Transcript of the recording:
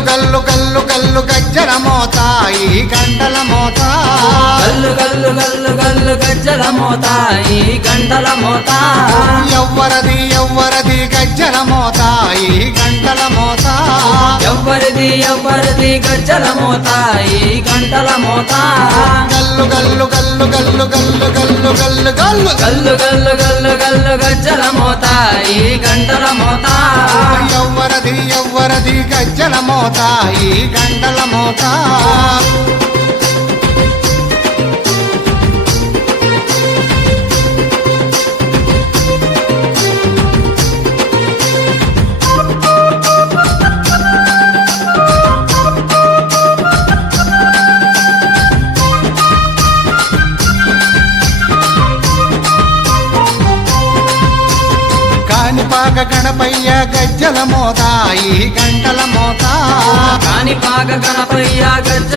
గల్లు గల్లు గల్లు గల్లు గజ్జల మోత ఈ గంటల మోత గల్లు గల్లు గల్లు గల్లు గజ్జల మోత ఈ గంటల మోత ఎవ్వరది ఎవ్వరది గజ్జల మోత ఈ గంటల మోత ఎవ్వరిది ఎవ్వరిది గజ్జల మోత ఈ గంటల మోత గల్లు గల్లు గల్లు గల్లు గల్లు గల్లు గల్లు గల్లు గల్లు గల్లు గల్లు గల్లు గజ్జల మోత ఈ గంటల మోత ఎవ్వరది ఎవ్వరది గజ్జల మోత ఈ గంటల మోత కాణిపాక గణపయ్య గజ్జల మోత ఈ గంటల మోత కాణిపాక గణపయ్య గజ్జల